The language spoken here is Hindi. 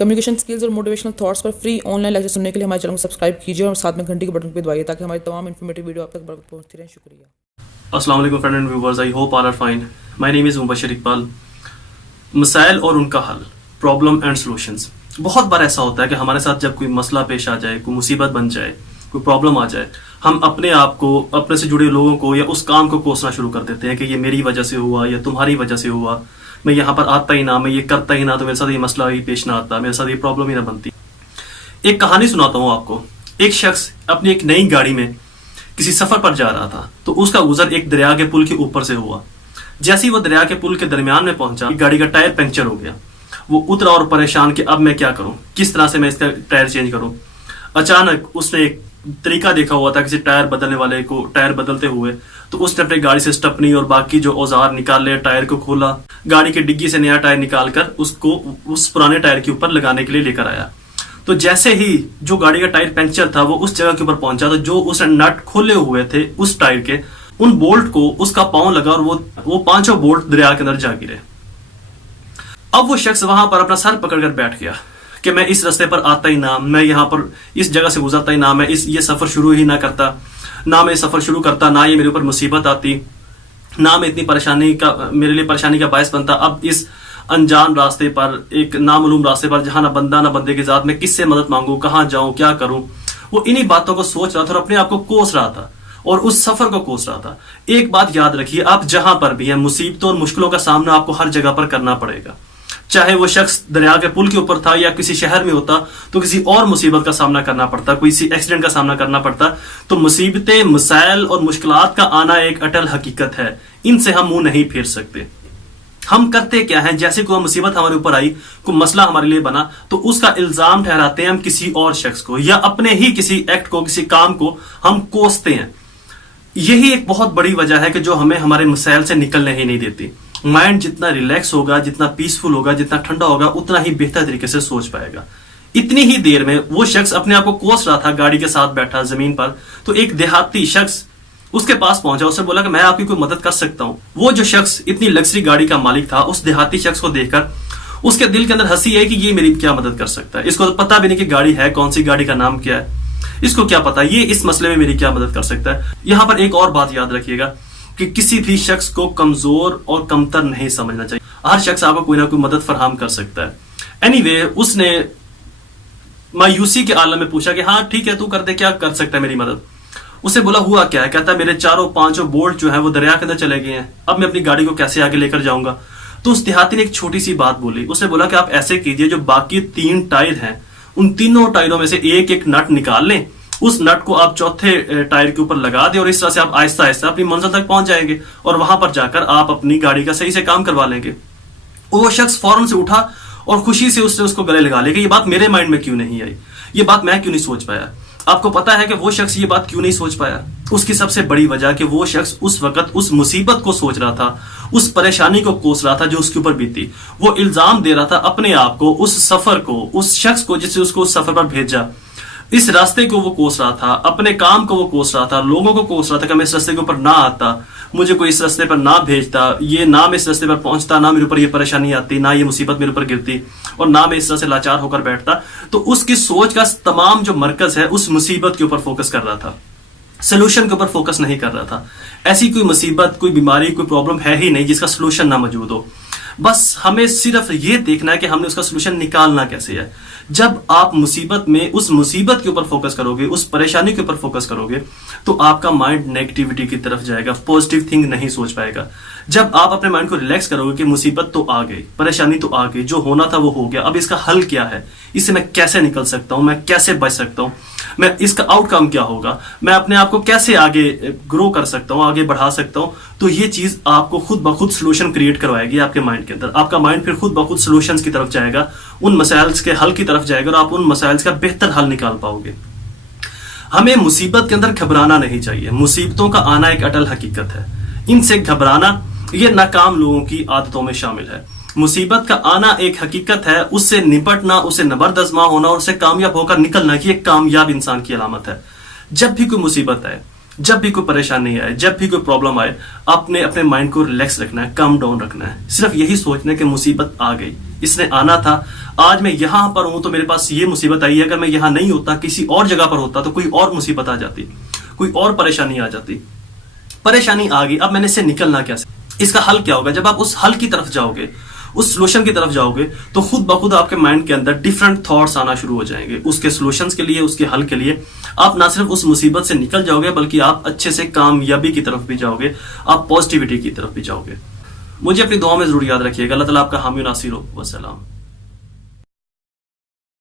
कम्युनिकेशन स्किल्स और मोटिवेशनल थॉट्स पर फ्री ऑनलाइन लेक्चर सुनने के लिए हमारे चैनल को सब्सक्राइब कीजिए और साथ में घंटी के बटन को दबाइए ताकि हमारी तमाम इन्फॉर्मेटिव वीडियो आप तक पहुंचती रहे। शुक्रिया। अस्सलाम वालेकुम friend and viewers, I hope all are fine. My name is Mubashir Iqbal. मसाइल और उनका हल, प्रॉब्लम एंड सॉल्यूशंस। बहुत बार ऐसा होता है कि हमारे साथ जब कोई मसला पेश आ जाए, कोई मुसीबत बन जाए, कोई प्रॉब्लम आ जाए, हम अपने आप को, अपने से जुड़े लोगों को या उस काम को कोसना शुरू कर देते हैं कि ये मेरी वजह से हुआ या तुम्हारी वजह से हुआ, मैं यहाँ पर आता ही ना, मैं ये करता ही ना, तो मेरे साथ ये मसला ही पेश ना आता, मेरे साथ ये प्रॉब्लम ही ना बनती। एक कहानी सुनाता हूँ आपको। एक शख्स अपनी एक नई गाड़ी में किसी सफर पर जा रहा था, तो उसका गुजर एक दरिया के पुल के ऊपर से हुआ। जैसे ही वो दरिया के पुल के दरमियान में पहुंचा, गाड़ी का टायर पंक्चर हो गया। वो उतरा और परेशान कि अब मैं क्या करूं, किस तरह से मैं इसका टायर चेंज करूं। अचानक उसने एक तरीका देखा हुआ था किसी टायर बदलने वाले को, टायर बदलते हुए, तो उसने अपनी गाड़ी से स्टपनी और बाकी जो औजार निकाले, टायर को खोला, गाड़ी की डिग्गी से नया टायर निकालकर उसको उस पुराने टायर के ऊपर लगाने के लिए लेकर आया। तो जैसे ही जो गाड़ी का टायर पंक्चर था वो उस जगह के ऊपर पहुंचा, तो जो उसने नट खोले हुए थे उस टायर के, उन बोल्ट को उसका पांव लगा और वो पांचों बोल्ट दरिया के अंदर जा गिरे। अब वो शख्स वहां पर अपना सर पकड़कर बैठ गया कि मैं इस रास्ते पर आता ही ना, मैं यहाँ पर इस जगह से गुजरता ही ना, मैं ये सफर शुरू ही ना करता, ना मैं सफर शुरू करता, ना ये मेरे ऊपर मुसीबत आती, ना मैं इतनी परेशानी का, मेरे लिए परेशानी का बायस बनता। अब इस अनजान रास्ते पर, एक नामालूम रास्ते पर, जहां ना बंदा ना बंदे के साथ, मैं किससे मदद मांगू, कहां जाऊं, क्या करूं। वो इन्हीं बातों को सोच रहा था और अपने आप को कोस रहा था और उस सफर को कोस रहा था। एक बात याद रखिए, आप जहां पर भी हैं, मुसीबतों और मुश्किलों का सामना आपको हर जगह पर करना पड़ेगा। चाहे वो शख्स दरिया के पुल के ऊपर था या किसी शहर में होता तो किसी और मुसीबत का सामना करना पड़ता, किसी एक्सीडेंट का सामना करना पड़ता। तो मुसीबतें, मसाइल और मुश्किलात का आना एक अटल हकीकत है, इनसे हम मुंह नहीं फेर सकते। हम करते क्या है, जैसे कोई मुसीबत हमारे ऊपर आई, कोई मसला हमारे लिए बना, तो उसका इल्जाम ठहराते हैं हम किसी और शख्स को, या अपने ही किसी एक्ट को, किसी काम को हम कोसते हैं। यही एक बहुत बड़ी वजह है कि जो हमें हमारे मसाइल से निकलने ही नहीं देती। माइंड जितना रिलैक्स होगा, जितना पीसफुल होगा, जितना ठंडा होगा, उतना ही बेहतर तरीके से सोच पाएगा। इतनी ही देर में वो शख्स अपने आप को कोस रहा था, गाड़ी के साथ बैठा जमीन पर, तो एक देहाती शख्स उसके पास पहुंचा, उससे बोला कि मैं आपकी कोई मदद कर सकता हूं। वो जो शख्स इतनी लग्जरी गाड़ी का मालिक था, उस देहाती शख्स को देखकर उसके दिल के अंदर हंसी है कि ये मेरी क्या मदद कर सकता है। इसको तो पता भी नहीं कि गाड़ी है कौन सी, गाड़ी का नाम क्या है, इसको क्या पता ये इस मसले में मेरी क्या मदद कर सकता है। यहां पर एक और बात याद रखिएगा कि किसी भी शख्स को कमजोर और कमतर नहीं समझना चाहिए। हर शख्स आपको कोई ना कोई मदद फराहम कर सकता है। एनीवे, उसने मायूसी के आलम में पूछा कि हाँ ठीक है, तू कर दे, क्या कर सकता है मेरी मदद। उसे बोला हुआ क्या है। कहता है मेरे चारों पांचों बोल्ट जो है वो दरिया के अंदर चले गए हैं, अब मैं अपनी गाड़ी को कैसे आगे लेकर जाऊंगा। तो उस देहाती ने एक छोटी सी बात बोली। उसने बोला कि आप ऐसे कीजिए, जो बाकी 3 टायर हैं उन तीनों टायरों में से एक एक नट निकाल लें, उस नट को आप चौथे टायर के ऊपर लगा दें और इस तरह से आप आहिस्ता आहिस्ता अपनी मंजिल तक पहुंच जाएंगे और वहां पर जाकर आप अपनी गाड़ी का सही से काम करवा लेंगे। वो शख्स फौरन से उठा और खुशी से उसने उसको गले लगा लिया कि ये बात मेरे माइंड में क्यों नहीं आई, ये बात मैं क्यों नहीं सोच पाया। आपको पता है कि वो शख्स ये बात क्यों नहीं सोच पाया? उसकी सबसे बड़ी वजह कि वो शख्स उस वक्त उस मुसीबत को सोच रहा था, उस परेशानी को कोस रहा था जो उसके ऊपर बीती। वो इल्जाम दे रहा था अपने आप को, उस सफर को, उस शख्स को जिससे उसको उस सफर पर भेजा, इस रास्ते को वो कोस रहा था, अपने काम को वो कोस रहा था, लोगों को कोस रहा था कि मैं इस रास्ते के ऊपर ना आता, मुझे कोई इस रास्ते पर ना भेजता, ये ना मैं इस रास्ते पर पहुंचता, ना मेरे ऊपर ये परेशानी आती, ना ये मुसीबत मेरे ऊपर गिरती और ना मैं इस तरह से लाचार होकर बैठता। तो उसकी सोच का तमाम जो मरकज है उस मुसीबत के ऊपर फोकस कर रहा था, सोल्यूशन के ऊपर फोकस नहीं कर रहा था। ऐसी कोई मुसीबत, कोई बीमारी, कोई प्रॉब्लम है ही नहीं जिसका सोल्यूशन ना मौजूद हो। बस हमें सिर्फ ये देखना है कि हमने उसका सोल्यूशन निकालना कैसे है। जब आप मुसीबत में उस मुसीबत के ऊपर फोकस करोगे, उस परेशानी के ऊपर फोकस करोगे, तो आपका माइंड नेगेटिविटी की तरफ जाएगा, पॉजिटिव थिंग नहीं सोच पाएगा। जब आप अपने माइंड को रिलैक्स करोगे कि मुसीबत तो आ गई, परेशानी तो आ गई, जो होना था वो हो गया, अब इसका हल क्या है, इससे मैं कैसे निकल सकता हूं, मैं कैसे बच सकता हूं, मैं इसका आउटकम क्या होगा, मैं अपने आप को कैसे आगे ग्रो कर सकता हूं, आगे बढ़ा सकता हूं, तो ये चीज आपको खुद ब खुद सोल्यूशन क्रिएट करवाएगी आपके माइंड के अंदर। आपका माइंड फिर खुद ब खुद सोल्यूशंस की तरफ जाएगा, उन मसाइल्स के हल की तरफ जाएगा और आप उन मसाइल्स का बेहतर हल निकाल पाओगे। हमें मुसीबत के अंदर घबराना नहीं चाहिए। मुसीबतों का आना एक अटल हकीकत है, इनसे घबराना ये नाकाम लोगों की आदतों में शामिल है। मुसीबत का आना एक हकीकत है, उससे निपटना, उससे नबरदस्मा होना और उससे कामयाब होकर निकलना, ये एक कामयाब इंसान की अलामत है। जब भी कोई मुसीबत आए, जब भी कोई परेशानी आए, जब भी कोई प्रॉब्लम आए, आपने अपने माइंड को रिलैक्स रखना है, काम डाउन रखना है। सिर्फ यही सोचना है कि मुसीबत आ गई, इसने आना था, आज मैं यहां पर हूं तो मेरे पास ये मुसीबत आई है, अगर मैं यहां नहीं होता, किसी और जगह पर होता तो कोई और मुसीबत आ जाती, कोई और परेशानी आ जाती। परेशानी आ गई, अब मैंने इससे निकलना कैसे, इसका हल क्या होगा। जब आप उस हल की तरफ जाओगे, उस सोल्यूशन की तरफ जाओगे, तो खुद ब खुद आपके माइंड के अंदर डिफरेंट थॉट्स आना शुरू हो जाएंगे उसके सोल्यूशंस के लिए, उसके हल के लिए। आप ना सिर्फ उस मुसीबत से निकल जाओगे, बल्कि आप अच्छे से कामयाबी की तरफ भी जाओगे, आप पॉजिटिविटी की तरफ भी जाओगे। मुझे अपनी दुआ में जरूर याद रखिएगा। अल्लाह ताला आपका हामी नासिर हो। वस्सलाम।